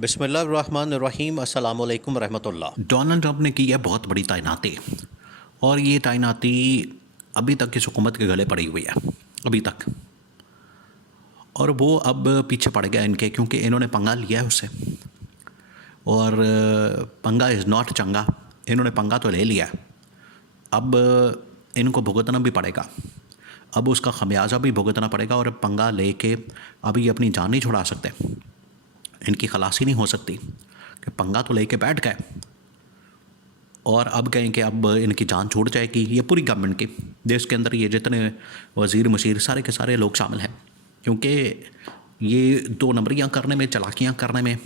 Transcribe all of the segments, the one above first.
बिस्मिल्लाहिर्रहमानिर्रहीम अस्सलामु अलैकुम रहमतुल्लाह। डोनाल्ड ट्रंप ने की है बहुत बड़ी तैनाती। और ये तैनाती अभी तक इस हुकूमत के गले पड़ी हुई है, अभी तक। और वो अब पीछे पड़ गया इनके, क्योंकि इन्होंने पंगा लिया है उससे। और पंगा इज़ नॉट चंगा। इन्होंने पंगा तो ले लिया, अब इनको भुगतना भी पड़ेगा। अब उसका खमियाजा भी भुगतना पड़ेगा। और पंगा लेके अब ये अपनी जान नहीं छुड़ा सकते। इनकी खलासी नहीं हो सकती कि पंगा तो लेके बैठ गए और अब कहें कि अब इनकी जान छूट जाएगी। ये पूरी गवर्नमेंट की, देश के अंदर ये जितने वज़ीर मशीर सारे के सारे लोग शामिल हैं, क्योंकि ये दो नंबरियाँ करने में, चालाकियाँ करने में,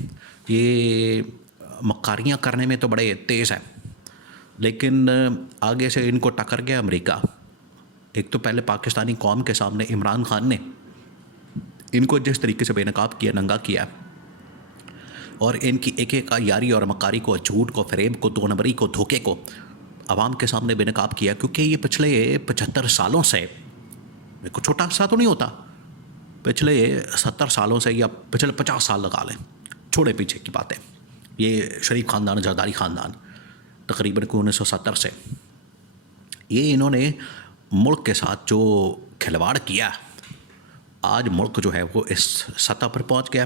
ये मक्कारियाँ करने में तो बड़े तेज़ हैं। लेकिन आगे से इनको टक्कर गया अमेरिका। एक तो पहले पाकिस्तानी कौम के सामने इमरान खान ने इनको जिस तरीके से बेनकाब किया, नंगा किया, और इनकी एक एक यारी और मक्कारी को, झूठ को, फरेब को, दो नंबरी को, धोखे को आवाम के सामने बेनकाब किया। क्योंकि ये पिछले 75 सालों से, को छोटा सा तो नहीं होता, पिछले 70 सालों से या पिछले 50 साल लगा लें, छोड़े पीछे की बातें, ये शरीफ ख़ानदान, जरदारी ख़ानदान तकरीबन 1970 से ये इन्होंने मुल्क के साथ जो खिलवाड़ किया, आज मुल्क जो है वो इस सतह पर पहुंच गया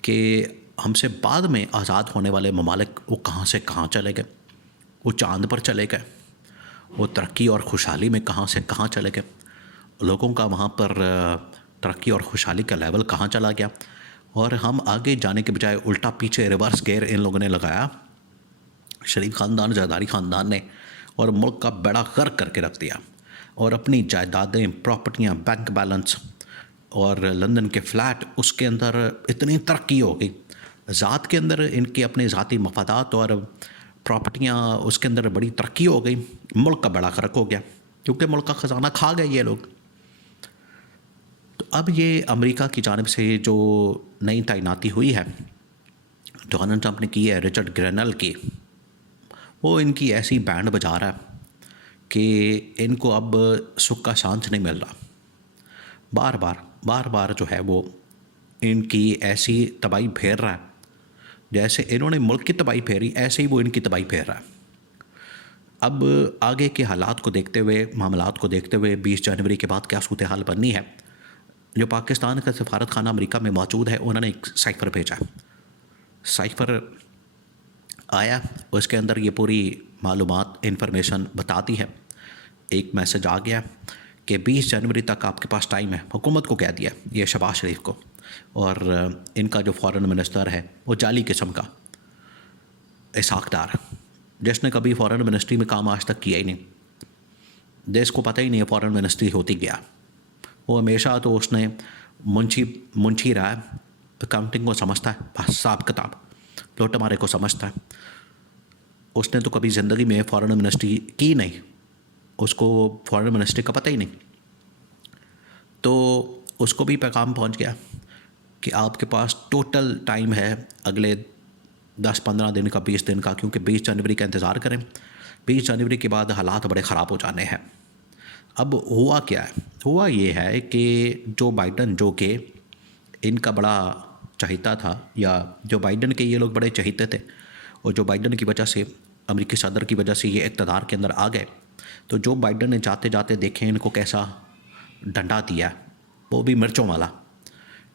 कि हमसे बाद में आज़ाद होने वाले ममालिक वो कहाँ से कहाँ चले गए। वो चांद पर चले गए, वो तरक्की और खुशहाली में कहाँ से कहाँ चले गए। लोगों का वहाँ पर तरक्की और खुशहाली का लेवल कहाँ चला गया। और हम आगे जाने के बजाय उल्टा पीछे रिवर्स गेयर इन लोगों ने लगाया, शरीफ ख़ानदान, जरदारी ख़ानदान ने, और मुल्क का बेड़ा गर्क करके रख दिया। और अपनी जायदादें, प्रॉपर्टियाँ, बैंक बैलेंस और लंदन के फ़्लैट, उसके अंदर इतनी तरक्की हो गई। ज़ात के अंदर इनके अपने ज़ाती मफादात और प्रॉपर्टियाँ, उसके अंदर बड़ी तरक्की हो गई। मुल्क का बड़ा गर्क हो गया, क्योंकि मुल्क का ख़जाना खा गए ये लोग। तो अब ये अमेरिका की जानिब से जो नई तैनाती हुई है, डोनाल्ड ट्रंप ने की है रिचर्ड ग्रेनल की, वो इनकी ऐसी बैंड बजा रहा है कि इनको अब सुख का सांस नहीं मिल रहा। बार बार जो है वो इनकी ऐसी तबाही फेर रहा है, जैसे इन्होंने मुल्क की तबाही फेरी, ऐसे ही वो इनकी तबाही फेर रहा है। अब आगे के हालात को देखते हुए, मामलात को देखते हुए, 20 जनवरी के बाद क्या सूरत हाल बननी है, जो पाकिस्तान का सफारत खाना अमेरिका में मौजूद है, उन्होंने एक साइफ़र भेजा। साइफ़र आया, उसके अंदर ये पूरी मालूमात, इन्फॉर्मेशन बताती है। एक मैसेज आ गया कि 20 जनवरी तक आपके पास टाइम है। हुकूमत को कह दिया, ये शहबाज शरीफ को, और इनका जो फॉरेन मिनिस्टर है वो जाली किस्म का इसहाक डार, जिसने कभी फॉरेन मिनिस्ट्री में काम आज तक किया ही नहीं। देश को पता ही नहीं है फॉरेन मिनिस्ट्री होती क्या। वो हमेशा तो उसने मुंशी रहा है, अकाउंटिंग को समझता है, हिसाब किताब लोटे मारे को समझता है। उसने तो कभी ज़िंदगी में फॉरेन मिनिस्ट्री की नहीं, उसको फॉरेन मिनिस्ट्री का पता ही नहीं। तो उसको भी पैगाम पहुंच गया कि आपके पास टोटल टाइम है अगले 10-15 दिन का, 20 दिन का, क्योंकि 20 जनवरी का इंतज़ार करें। 20 जनवरी के बाद हालात बड़े ख़राब हो जाने हैं। अब हुआ क्या है? हुआ ये है कि जो बाइडन, जो कि इनका बड़ा चहेता था, या जो बाइडन के ये लोग बड़े चहेते थे, और जो बाइडन की वजह से, अमेरिकी सदर की वजह से ये इक़्तिदार के अंदर आ गए, तो जो बाइडन ने जाते जाते देखें इनको कैसा डंडा दिया, वो भी मिर्चों वाला,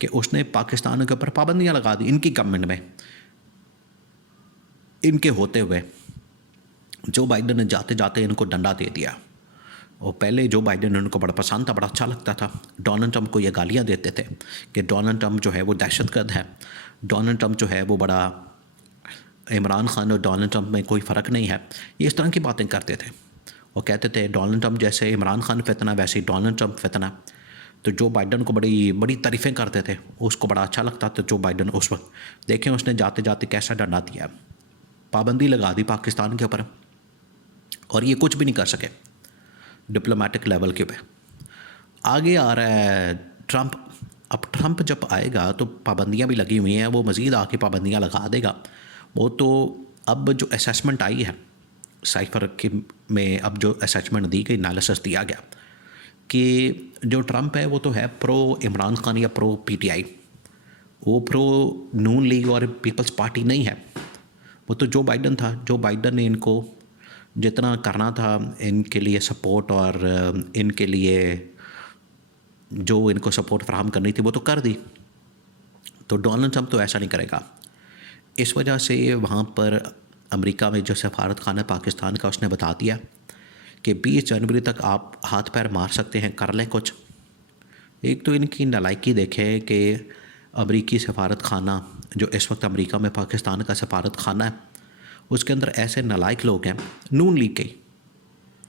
कि उसने पाकिस्तान के ऊपर पाबंदियाँ लगा दी। इनकी गवर्नमेंट में, इनके होते हुए जो बाइडन ने जाते जाते इनको डंडा दे दिया। और पहले जो बाइडन उनको बड़ा पसंद था, बड़ा अच्छा लगता था। डोनाल्ड ट्रंप को ये गालियाँ देते थे कि डोनाल्ड ट्रंप जो है वो दहशतगर्द है, डोनाल्ड ट्रंप जो है वो बड़ा, इमरान खान और डोनाल्ड ट्रंप में कोई फ़र्क नहीं है। ये इस तरह की बातें करते थे। वो कहते थे डोनाल्ड ट्रंप जैसे इमरान खान फितना, वैसे ही डोनाल्ड ट्रंप फितना। तो जो बाइडन को बड़ी बड़ी तारीफ़ें करते थे, उसको बड़ा अच्छा लगता था जो बाइडन उस वक्त। देखें उसने जाते जाते कैसा डंडा दिया, पाबंदी लगा दी पाकिस्तान के ऊपर, और ये कुछ भी नहीं कर सके डिप्लोमेटिक लेवल के पे। आगे आ रहा है ट्रंप। अब ट्रंप जब आएगा तो पाबंदियां भी लगी हुई हैं, वो मज़ीद आके पाबंदियां लगा देगा। वो तो अब जो असेसमेंट आई है साइफ़र के में, अब जो असेसमेंट दी गई, एनालिसिस दिया गया कि जो ट्रंप है वो तो है प्रो इमरान खान या प्रो पीटीआई, वो प्रो नून लीग और पीपल्स पार्टी नहीं है, वो तो जो बाइडन था। जो बाइडन ने इनको जितना करना था इनके लिए सपोर्ट और इनके लिए जो इनको सपोर्ट फराहम करनी थी वो तो कर दी। तो डोनाल्ड ट्रंप तो ऐसा नहीं करेगा। इस वजह से वहाँ पर अमेरिका में जो सफारत खाना पाकिस्तान का, उसने बता दिया कि 20 जनवरी तक आप हाथ पैर मार सकते हैं, कर लें कुछ। एक तो इनकी नालायकी देखें कि अमरीकी सफारत खाना जो इस वक्त अमेरिका में पाकिस्तान का सफारत खाना है, उसके अंदर ऐसे नालायक लोग हैं। नून लीग के,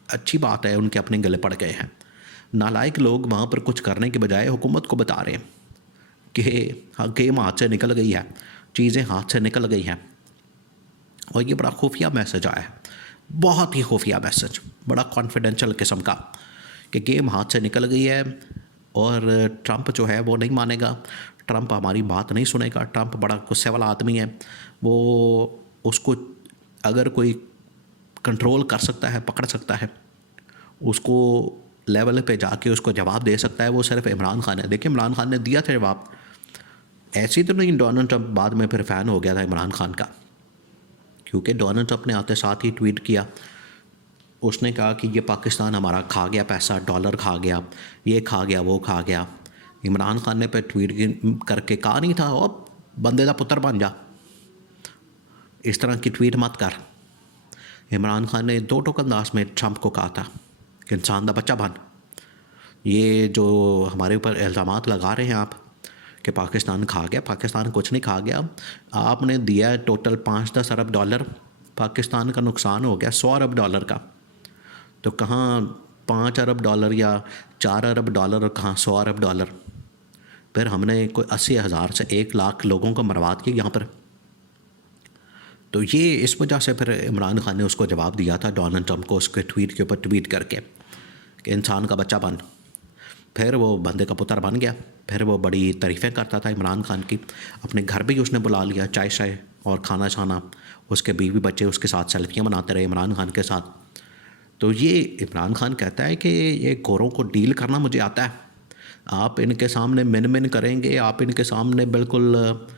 अच्छी बात है उनके अपने गले पड़ गए हैं, नालायक लोग वहाँ पर कुछ करने के बजाय हुकूमत को बता रहे हैं कि हाँ गेम हाथ से निकल गई है, चीज़ें हाथ से निकल गई हैं। और ये बड़ा खुफिया मैसेज आया है, बहुत ही खुफिया मैसेज, बड़ा कॉन्फिडेंशियल किस्म का, कि गेम हाथ से निकल गई है और ट्रंप जो है वो नहीं मानेगा, ट्रंप हमारी बात नहीं सुनेगा। ट्रंप बड़ा गुस्से वाला आदमी है, वो उसको अगर कोई कंट्रोल कर सकता है, पकड़ सकता है, उसको लेवल पे जाके उसको जवाब दे सकता है, वो सिर्फ इमरान खान है। देखिए इमरान खान ने दिया था जवाब, ऐसी तो नहीं डोनाल्ड ट्रंप बाद में फिर फ़ैन हो गया था इमरान खान का, क्योंकि डोनाल्ड ट्रंप ने आते साथ ही ट्वीट किया, उसने कहा कि ये पाकिस्तान हमारा खा गया पैसा, डॉलर खा गया, ये खा गया, वो खा गया। इमरान खान ने पे ट्वीट करके कहा नहीं था ओ बंदे का पुत्र बन जा, इस तरह की ट्वीट मत कर। इमरान खान ने दो टोक अंदाज में ट्रंप को कहा था कि इंसान का बच्चा बन। ये जो हमारे ऊपर इल्ज़ामात लगा रहे हैं आप कि पाकिस्तान खा गया, पाकिस्तान कुछ नहीं खा गया। आपने दिया है टोटल 5-10 अरब डॉलर, पाकिस्तान का नुकसान हो गया 100 अरब डॉलर का। तो कहाँ 5 अरब डॉलर या 4 अरब डॉलर और कहाँ 100 अरब डॉलर। फिर हमने कोई 80,000 से 1 लाख लोगों को बर्बाद किया यहाँ पर। तो ये इस वजह से फिर इमरान खान ने उसको जवाब दिया था डोनाल्ड ट्रंप को, उसके ट्वीट के ऊपर ट्वीट करके कि इंसान का बच्चा बन। फिर वो बंदे का पुत्र बन गया। फिर वो बड़ी तारीफ़ें करता था इमरान खान की, अपने घर भी उसने बुला लिया, चाय शाय और खाना छाना, उसके बीवी बच्चे उसके साथ सेल्फियाँ बनाते रहे इमरान खान के साथ। तो ये इमरान खान कहता है कि ये गोरों को डील करना मुझे आता है, आप इनके सामने मिन करेंगे, आप इनके सामने बिल्कुल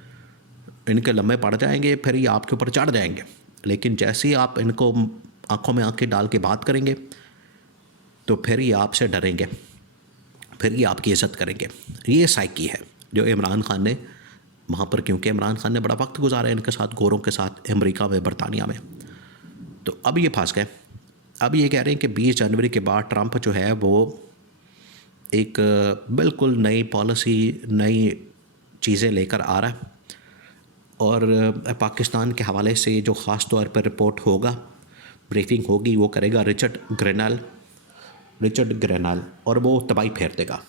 इनके लम्बे पड़ जाएंगे, फिर ये आपके ऊपर चढ़ जाएंगे। लेकिन जैसे ही आप इनको आंखों में आंखें डाल के बात करेंगे तो फिर ये आपसे डरेंगे, फिर ये आपकी इज़्ज़त करेंगे। ये साइकी है जो इमरान खान ने वहाँ पर, क्योंकि इमरान खान ने बड़ा वक्त गुजारा है इनके साथ, गोरों के साथ, अमेरिका में, बरतानिया में। तो अब ये फंस गए। अब ये कह रहे हैं कि 20 जनवरी के बाद ट्रंप जो है वो एक बिल्कुल नई पॉलिसी, नई चीज़ें लेकर आ रहा है। और पाकिस्तान के हवाले से जो ख़ास तौर पर रिपोर्ट होगा, ब्रीफिंग होगी, वो करेगा रिचर्ड ग्रेनल, और वो तबाही फेर देगा।